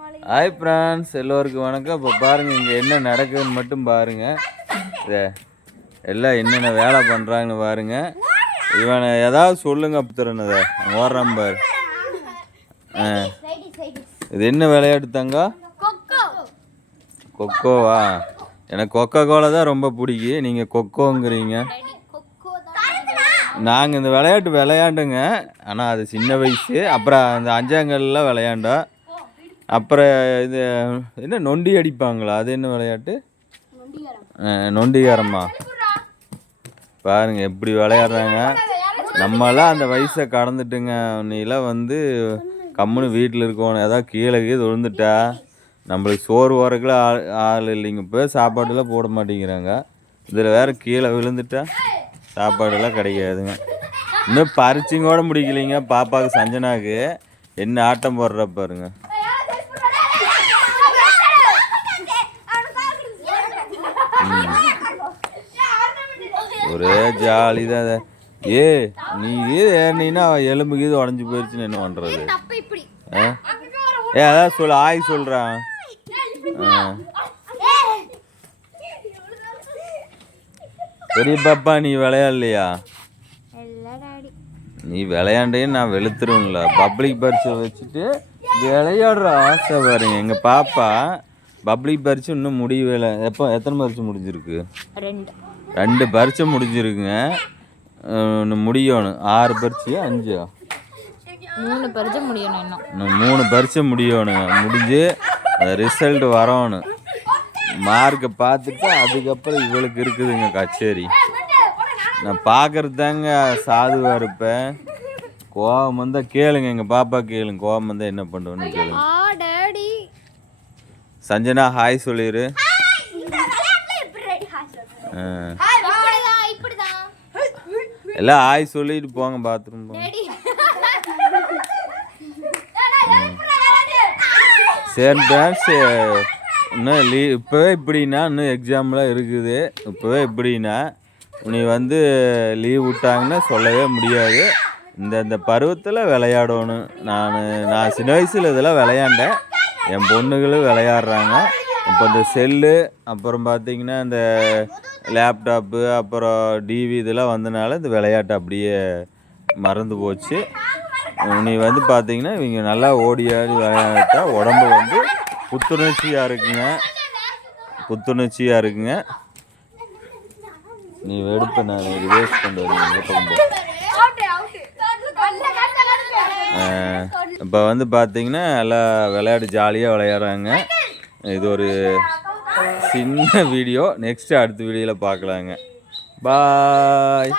Hi France எல்லோருக்கும் வணக்கம். இப்போ பாருங்கள் இங்கே என்ன நடக்குதுன்னு மட்டும் பாருங்கள் எல்லாம் என்னென்ன வேலை பண்ணுறாங்கன்னு பாருங்கள் இவனை ஏதாவது சொல்லுங்க புத்திரனதை ஓடுறான் பாரு. ஆ. இது என்ன விளையாட்டு தங்கா கொக்கோவா? எனக்கு கொக்கோ கோலா தான் ரொம்ப பிடிக்கும். நீங்கள் கொக்கோங்கிறீங்க. நாங்கள் இந்த விளையாட்டு விளையாண்டுங்க. ஆனால் அது சின்ன வயசு. அப்புறம் அந்த அஞ்சாங்கல்லாம் விளையாண்டோம். அப்புறம் இது என்ன நொண்டி அடிப்பாங்களா? அது என்ன விளையாட்டு? நொண்டிகாரம்மா பாருங்க எப்படி விளையாடுறாங்க. நம்மளாம் அந்த வயசை கடந்துட்டுங்க. நீலாம் வந்து கம்முன்னு வீட்டில் இருக்கணும் ஏதாவது கீழே கீழே விழுந்துட்டா நம்மளுக்கு சோறு ஓரக்குள்ள ஆள் ஆள் இல்லைங்க. இப்போ சாப்பாடுலாம் போட மாட்டேங்கிறாங்க. இதில் வேற கீழே விழுந்துட்டா. சாப்பாடெல்லாம் கிடைக்காதுங்க. இன்னும் பறிச்சுங்க கூட முடிக்கலைங்க. பாப்பாவுக்கு சஞ்சனாக்கு என்ன ஆட்டம் போடுற பாருங்க. ஒரே ஜாலி தான். ஏ நீ இது ஏறினீன்னா எலும்பு கீது உடஞ்சி போயிடுச்சுன்னு என்ன பண்ணுறது ஆ? ஏ அதான் சொல் ஆய் சொல்கிறான் ஆ. பெரிய பாப்பா நீ விளையாடலையா? நீ விளையாண்டேன்னு நான் வெளுத்துருவேன்ல. பப்ளிக் பரிசை வச்சுட்டு விளையாடுற ஆசை பாருங்க. எங்கள் பாப்பா பப்ளிக் பரிசு இன்னும் முடியவே எப்போ எத்தனை பரிசு முடிஞ்சிருக்கு? ரெண்டு. ரெண்டு பரிசை முடிஞ்சிருக்குங்க. இன்னும் முடியணும். ஆறு பரிசையா அஞ்சா? மூணு பரிச்சை முடியணும் இன்னும். இன்னும் மூணு பரிசை முடியணுங்க முடிஞ்சு அந்த ரிசல்ட் வரணும். மார்க்கை பார்த்துட்டு அதுக்கப்புறம் இவளுக்கு இருக்குதுங்க கச்சேரி. நான் பார்க்கறது தாங்க சாதுவாக இருப்பேன். கோவம் வந்தால் கேளுங்க. எங்கள் பாப்பா கேளுங்க. கோவம் வந்தால் என்ன பண்ணுவேன்னு கேளுங்க. சஞ்சனா ஹாய் சொல்லிடு எல்லாம் ஹாய் சொல்லிட்டு போங்க பாத்ரூம் போங்க. சரி டான்ஸ் இன்னும் லீ இப்போவே இப்படின்னா இன்னும் எக்ஸாம்லாம் இருக்குது. இப்போவே இப்படின்னா நீ வந்து லீவ் விட்டாங்கன்னா சொல்லவே முடியாது. இந்த இந்த பருவத்தில் விளையாடணும். நான் நான் சின்ன வயசில் இதெல்லாம் விளையாண்டேன். என் பொண்ணுகளும் விளையாடுறாங்க. இப்போ இந்த செல்லு அப்புறம் பார்த்தீங்கன்னா இந்த லேப்டாப்பு அப்புறம் டிவி இதெல்லாம் வந்தனால இந்த விளையாட்டு அப்படியே மறந்து போச்சு. நீ வந்து பார்த்தீங்கன்னா இவங்க நல்லா ஓடி ஆடி விளையாட்டா உடம்பு வந்து புத்துணர்ச்சியாக இருக்குங்க. புத்துணர்ச்சியாக இருக்குங்க. நீ வெடுப்ப நான் ரிவர்ஸ் கொண்டு இப்போ வந்து பார்த்தீங்கன்னா எல்லாம் விளையாட்டு ஜாலியாக விளையாடுறாங்க. இது ஒரு சின்ன வீடியோ. நெக்ஸ்ட்டு அடுத்த வீடியோவில் பார்க்கலாங்க பாய்